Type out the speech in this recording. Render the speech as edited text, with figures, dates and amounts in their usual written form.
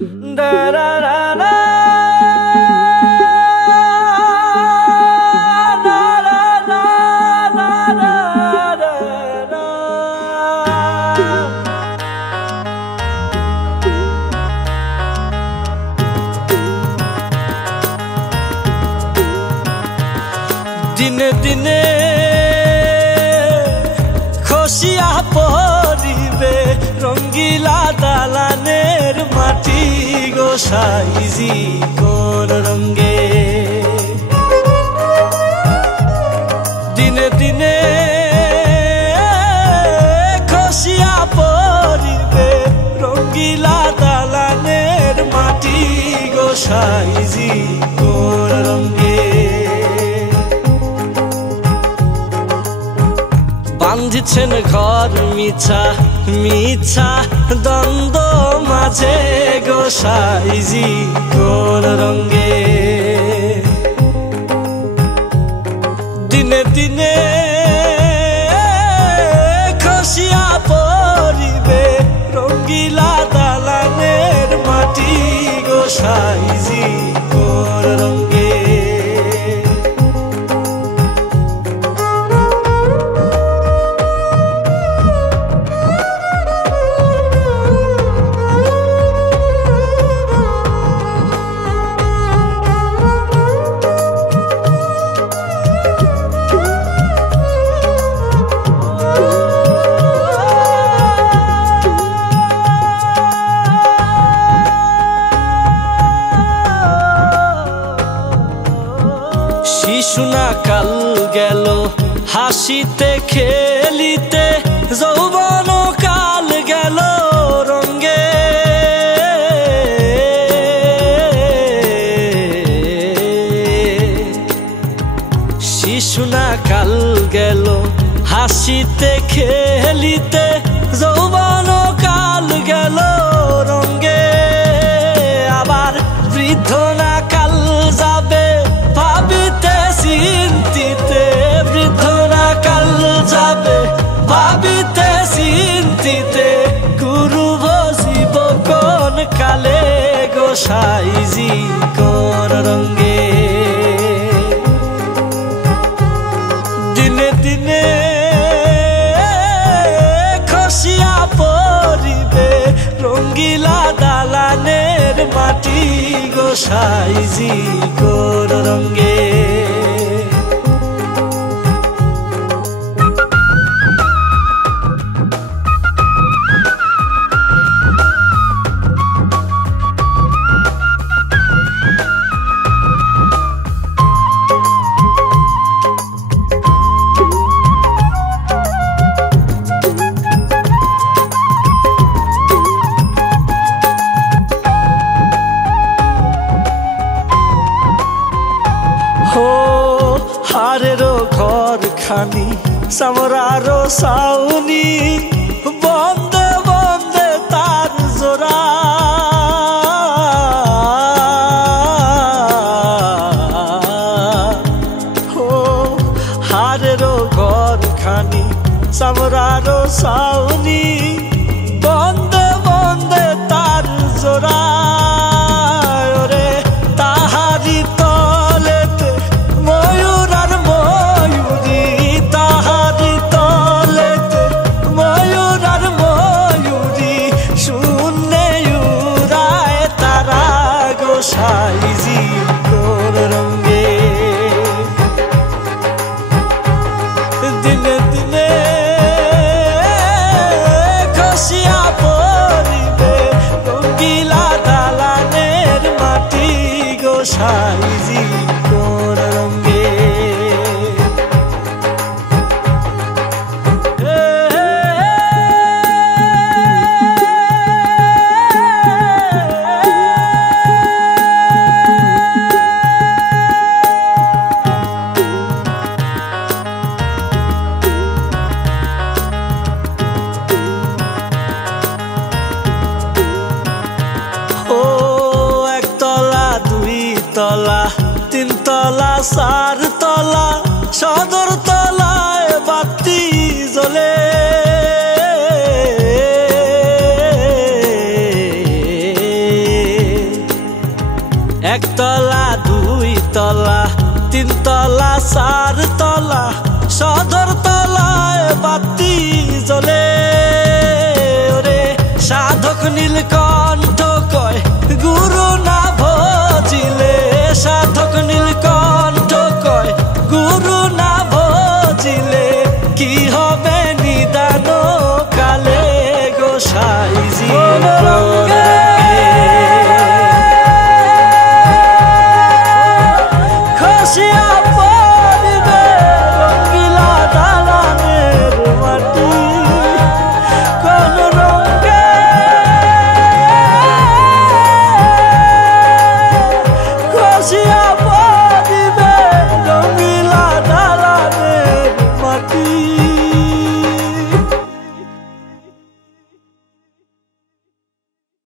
দিনে দিনে খসিয়া পড়িবে রঙ্গিলা দালানের মাটি গো সাইজি কোন রঙ্গে। দিনে দিনে খসিয়া পড়িবে রঙ্গিলা দালানের মাটি গো সাইজি কোন রঙ্গে। বাঁধিছেন ঘর মিছা মিছা দ্বন্দ্ব মাঝে গো সাইজি কোন রঙ্গে। দিনে দিনে খসিয়া পড়িবে রঙ্গিলা দালানের মাটি গো সাইজি কোন রঙ্গে। শিশুনা কাল গেল হাসিতে খেলিতে যৌবন কাল গেল রঙ্গে। শিশুনা কাল গেল হাসিতে খেলিতে যৌবন কাল গেল রঙ্গে। আবার বৃদ্ধ না কাল যাবে ভাবিতে চিন্তিতে, বৃদ্ধ না কাল যাবে ভাবিতে চিন্তিতে, গুরু বসিব কোন কালে গো সাইজি কোন রঙ্গে। দিনে দিনে খসিয়া পড়িবে রঙ্গিলা দালানের মাটি গো সাইজি কোন রঙ্গে। হারেরো ঘর খানি সামরারো সাউনি বন্দে বন্দে তার জোড়া। হারেরো ঘর খানি সামরারো সাউনি বন্দে বন্দে তার জোড়া। ওরে তাহারি তলেতে ময়ূর আর ময়ূরী, তাহারি তলেতে ময়ূর আর ময়ূরী, শূন্যে উড়ায় তারা গো সাইজি কোন রঙ্গে। দিনে দিনে খসিয়া পড়িবে রঙ্গিলা দালানের মাটি গো সাইজি কোন রঙ্গে। তলা তিনতলা চারতলা সদর তলায় বাতি জ্বলে। একতলা দুই তলা তিন তলা চার তলা সদর তলায় বাতি জ্বলে। ওরে সাধক নীলকণ্ঠ